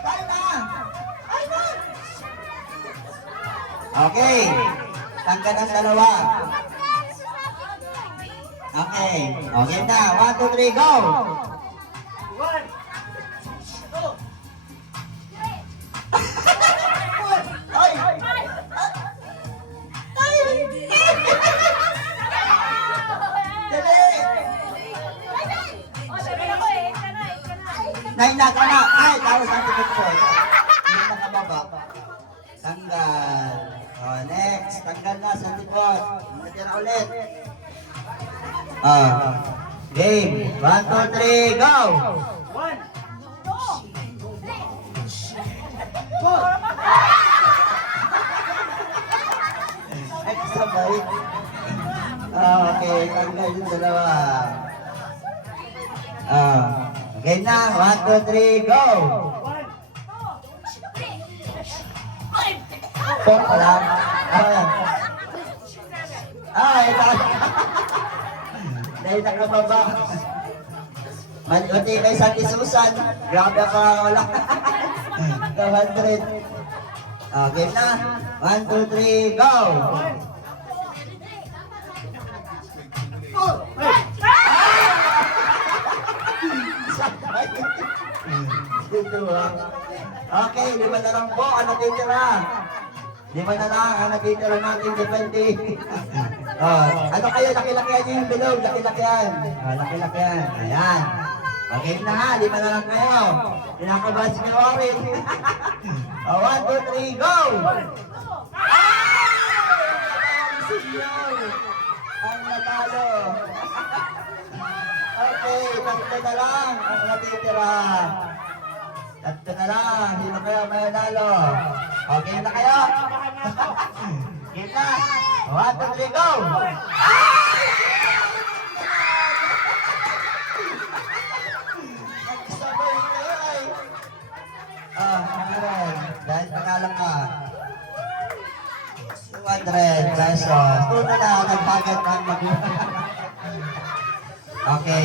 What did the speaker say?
Tayo na! Okay. Tanggal ang dalawa. Okay. Okay na. 1, 2, 3, go! 1, 2, Ay! Dali! Naina ka na! Ay! Tapos ang tikot ko. Hindi nakababa. Tanggal. Next. Tanggal na sa tikot. Natira ulit. Game. 1, 2, 3, go! 1, 2, Ay, sabay. Okay, tanggal yung dalawa. Okay na. 1, 2, 3, go! 1, Po pala. Ito. Dahil nakababa. Manuti kay Santi Susan. Grabe ka wala. 200. Okay na. 1, 2, 3, go! 1, 2, Dito okay, 5 na lang po ang natitira. 5 na lang ang natitira natin depende. Ano kayo, laki-lakihan nyo yung bilog, laki-lakihan. Laki-lakihan, ayan. Okay na ha, 5 na lang kayo. Pinakabas ka orin. 1, 2, 3, go! Ang natalo. Okay, 3 na lang ang natitira. 3 na lang, sino kayo mananalo? Okay na kayo? Game na. 1, 2, 3, go! Nagsabay kayo ay. Dahil pangalan ka. 200 pesos. Una na, nagpagat ng mag- Okay.